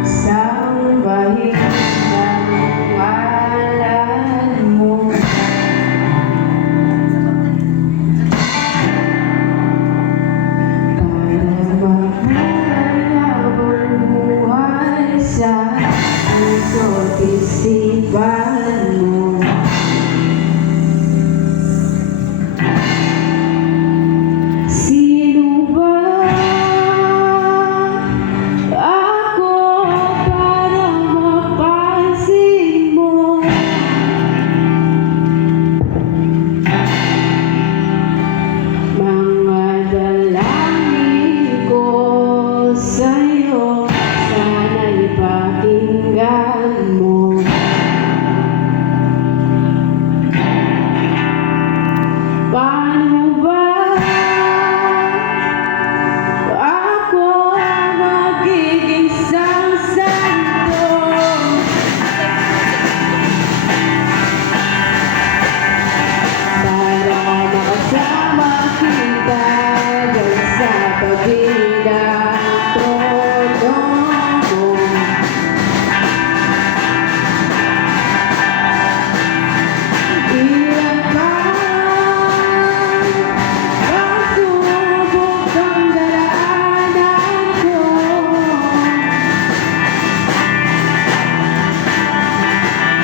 Isang bahid ng alam mo. Para mabuhay habang buhay sa puso't isipan mo. Sino ba ako para mapansin mo? Mga dalangin ko sa'yo, sana'y pakinggan mo. Paano ba ako magiging isang santo? Para makasama kita dyan sa tabi ng trono mo. Ilan pa pagsubok ang daraanan ko,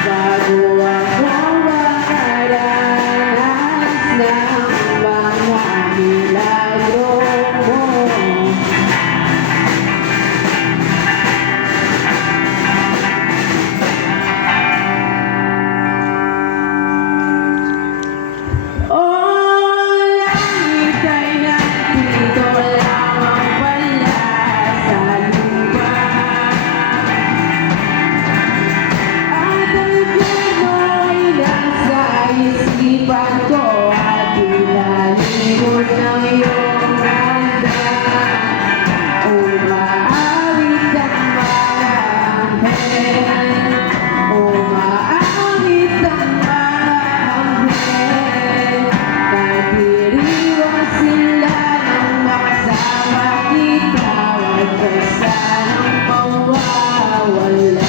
bago ako makaranas ng mga milagro mo. Langit ay nandito lamang pala sa lupa, at ang plano ay nasa isipan ko at ilalimot ng iyong handa. Umaawit ang mga anghel, umaawit ang mga anghel. Nagdiriwang sila nang makasama kita, huwag ka sanang mawawala.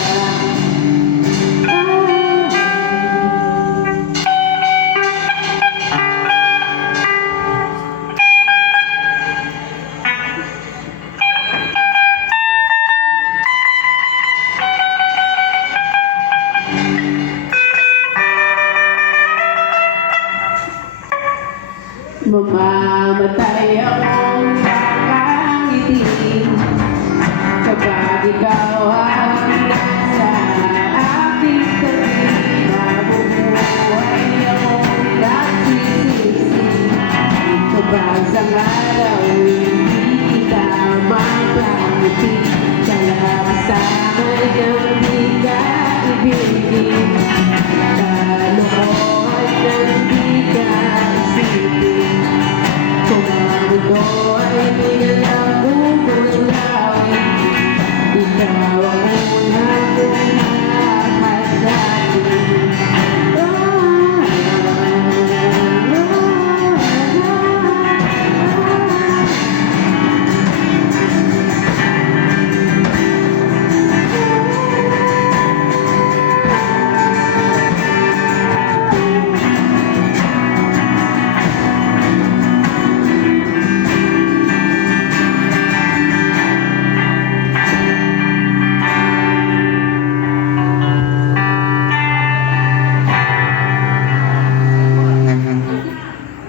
Mamamatay akong nakangiti kapag ikaw ay